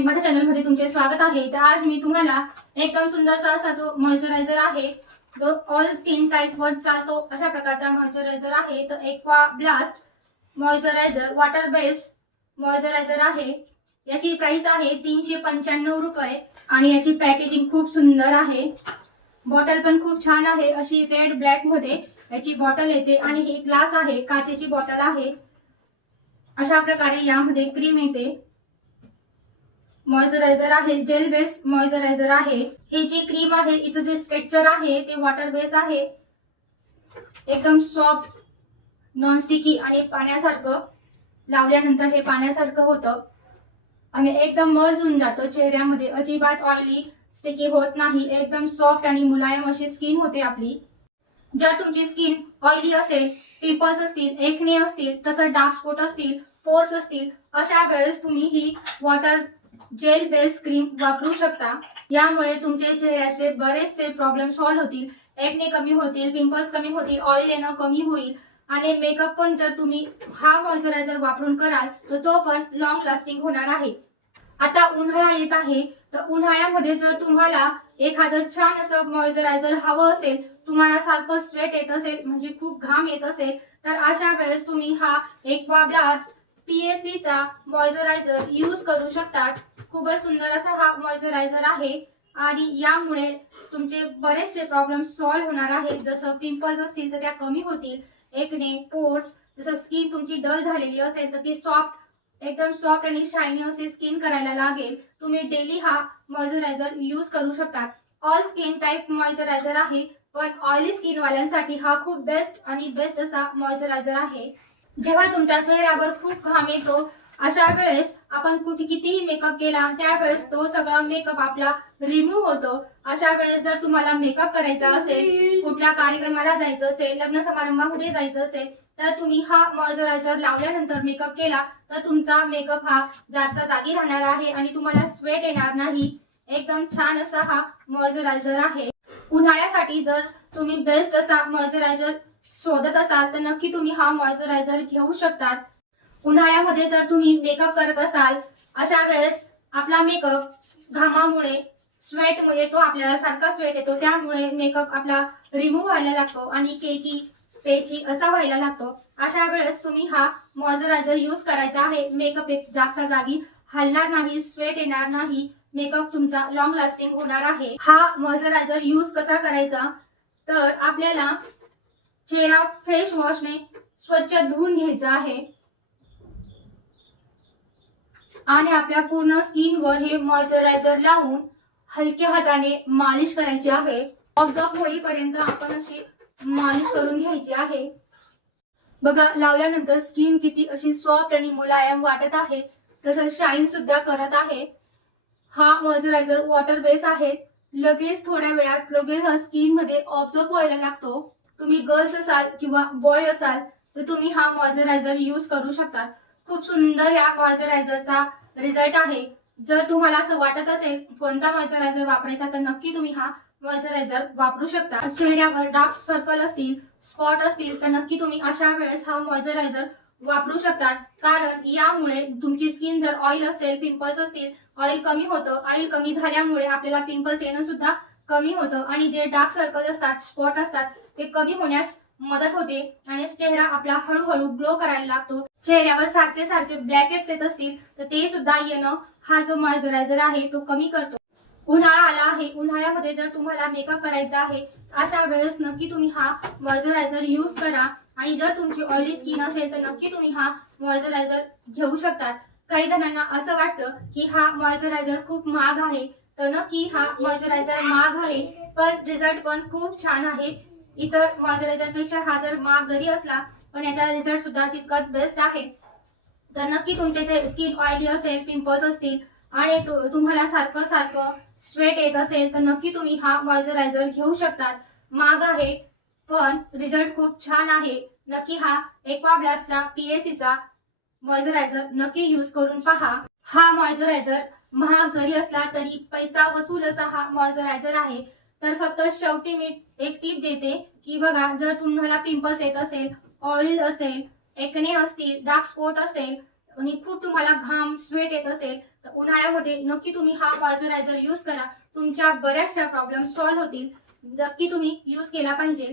Friend माझ्या चॅनलमध्ये तुमचे स्वागत आहे. तर आज मी तुम्हाला एकदम सुंदरसा असा जो मॉइश्चरायझर आहे जो ऑल स्किन टाईप वर चालतो अशा प्रकारचा मॉइश्चरायझर आहे. तर aqua blast moisturiser water base moisturiser आहे. याची प्राइस आहे तीनशे पंच्याण्णव रुपये आणि याची पॅकेजिंग खूप सुंदर आहे. बॉटल पण खूप छान आहे. अशी रेड ब्लॅकमध्ये याची बॉटल येते आणि ही ग्लास आहे काचेची बॉटल आहे. अशा प्रकारे यामध्ये क्रीम येते. मॉइश्चरायझर आहे जेल बेस मॉइश्चरायझर आहे. ही जी क्रीम आहे हिचं जे स्ट्रेक्चर आहे ते वॉटर बेस आहे. एकदम सॉफ्ट नॉन स्टिकी आणि पाण्यासारखं लावल्यानंतर हे पाण्यासारखं होतं. आणि एकदम मर्ज होऊन जातं चेहऱ्यामध्ये. अजिबात ऑइली स्टिकी होत नाही. एकदम सॉफ्ट आणि मुलायम अशी स्किन होते आपली. जर तुमची स्किन ऑइली असेल पिंपल्स असतील एकने असतील तसं डार्क स्पॉट असतील पोर्स असतील अशा वेळेस तुम्ही ही वॉटर जेल बेस क्रीम वापरू शकता. यामुळे तुमचे चेहऱ्याचे बरेचसे प्रॉब्लेम सॉल्व्ह होतील. एकने कमी होतील पिंपल्स कमी होतील ऑइल येणं कमी होईल. आणि मेकअप पण जर तुम्ही हा मॉइश्चरायझर वापरून कराल तर तो पण लॉंग लास्टिंग होणार आहे. आता उन्हाळा येत आहे. तर उन्हाळ्यामध्ये जर तुम्हाला एखादं छान असं मॉइश्चरायझर हवं असेल तुम्हाला सारखं स्वेट येत असेल म्हणजे खूप घाम येत असेल तर अशा वेळेस तुम्ही हा एक्वा ब्लास्ट पीएससी चा मॉइश्चरायझर यूज करू शकतात. खूपच सुंदर असा हा मॉइश्चरायझर आहे. आणि यामुळे तुमचे बरेचसे प्रॉब्लेम सॉल्व्ह होणार आहेत. जसं पिंपल्स असतील तर त्या कमी होतील. एकने पोर्स जसं स्किन तुमची डल झालेली असेल तर ती सॉफ्ट एकदम सॉफ्ट आणि शायनी असे स्किन करायला लागेल. तुम्ही डेली हा मॉइश्चरायझर यूज करू शकता. ऑल स्किन टाईप मॉइश्चरायझर आहे पण ऑइली स्किन वाल्यांसाठी हा खूप बेस्ट आणि बेस्ट असा मॉइश्चरायझर आहे. जेव्हा तुमच्या चेहऱ्यावर खूप घाम येतो अशा वेळेस आपण कुठे कितीही मेकअप केला त्यावेळेस तो सगळा मेकअप आपला रिमूव्ह होतो. अशा वेळेस जर तुम्हाला मेकअप करायचा असेल कुठल्या कार्यक्रमाला जायचं असेल लग्न समारंभामध्ये जायचं असेल तर तुम्ही हा मॉइश्चरायझर लावल्यानंतर मेकअप केला तर तुमचा मेकअप हा जागचा जागी राहणार आहे आणि तुम्हाला स्वेट येणार नाही. एकदम छान असा हा मॉइश्चरायझर आहे. उन्हाळ्यासाठी जर तुम्ही बेस्ट असा मॉइश्चरायझर शोधत असाल तर नक्की तुम्ही हा मॉइश्चरायझर घेऊ शकतात. उन्हाळ्यामध्ये जर तुम्ही मेकअप करत असाल अशा वेळेस आपला मेकअप घामामुळे स्वेट येतो आपल्याला सारखा स्वेट येतो. त्यामुळे मेकअप आपला रिमूव्ह व्हायला लागतो आणि केकी पेची असा व्हायला लागतो. अशा वेळेस तुम्ही हा मॉइश्चरायझर यूज करायचा आहे. मेकअप एक जागचा जागी हलणार नाही स्वेट येणार नाही. मेकअप तुमचा लॉंग लास्टिंग होणार आहे. हा मॉइश्चरायझर यूज कसा करायचा? तर आपल्याला चेहरा फेस वॉशने स्वच्छ धुवून घ्यायचा आहे. आणि आपल्या पूर्ण स्किनवर हे मॉइश्चरायझर लावून हलक्या हाताने मालिश करायची आहे. ऑब्झर्व होईपर्यंत आपण अशी मालिश करून घ्यायची आहे. बघा लावल्यानंतर स्किन किती अशी सॉफ्ट आणि मुलायम वाटत आहे. तसं शाईन सुद्धा करत आहे. हा मॉइश्चरायझर वॉटर बेस आहे. लगेच थोड्या वेळात लगेच हा स्किनमध्ये ऑब्झर्व व्हायला लागतो. तुम्ही गर्ल्स असाल किंवा बॉय असाल तर तुम्ही हा मॉइश्चरायझर यूज करू शकता. खूप सुंदर या मॉइश्चरायझरचा रिझल्ट आहे. जर तुम्हाला असं वाटत असेल कोणता मॉइश्चरायझर वापरायचा तर नक्की तुम्ही हा मॉइश्चरायझर वापरू शकता. चेहऱ्यावर डार्क सर्कल असतील स्पॉट असतील तर नक्की तुम्ही अशा वेळेस हा मॉइश्चरायझर वापरू शकतात कारण यामुळे तुमची स्किन जर ऑइल असेल पिंपल्स असतील ऑइल कमी होतं. ऑइल कमी झाल्यामुळे आपल्याला पिंपल्स येणं सुद्धा कमी होतं. आणि जे डार्क सर्कल असतात स्पॉट असतात ते कमी होण्यास मदत होते आणि चेहरा आपला हळूहळू ग्लो करायला लागतो. चेहऱ्यावर सारखे सारखे ब्लॅकेट्स येत असतील तर ते सुद्धा येणं हा जो मॉइश्चरायझर आहे तो कमी करतो. उन्हाळा आला आहे. उन्हाळ्यामध्ये जर तुम्हाला मेकअप करायचा आहे अशा वेळेस नक्की तुम्ही हा मॉइश्चरायझर यूज करा. आणि जर तुमची ऑइली स्किन असेल तर नक्की तुम्ही हा मॉइश्चरायझर घेऊ शकतात. काही जणांना असं वाटतं की हा मॉइश्चरायझर खूप महाग आहे. तर नक्की हा मॉइश्चरायझर महाग आहे पण रिझल्ट पण खूप छान आहे. इतर माझ्या रिझल्टपेक्षा हा जर महाग जरी असला पण याचा रिझल्ट सुद्धा तितकाच बेस्ट आहे. तर नक्की तुमचे जे स्किन ऑइली असेल पिंपल्स असतील आणि तुम्हाला सारखं सारखं स्वेट येत असेल तर नक्की तुम्ही हा मॉइश्चरायझर घेऊ शकतात. महाग आहे पण रिझल्ट खूप छान आहे. नक्की हा एक्वा ब्लास्टचा पीएससी चा मॉइश्चरायझर नक्की यूज करून पहा. हा मॉइश्चरायझर महाग जरी असला तरी पैसा वसूल असा हा मॉइश्चरायझर आहे. तर फक्त शेवटी मी एक टीप देते की बघा जर तुम्हाला पिंपल्स येत असेल ऑइल असेल एकणे असतील डार्क स्पॉट असेल आणि खूप तुम्हाला घाम स्वेट येत असेल तर उन्हाळ्यामध्ये नक्की तुम्ही हा मॉइश्चरायझर यूज करा. तुमच्या बऱ्याचशा प्रॉब्लेम सॉल्व्ह होतील. नक्की तुम्ही यूज केला पाहिजे.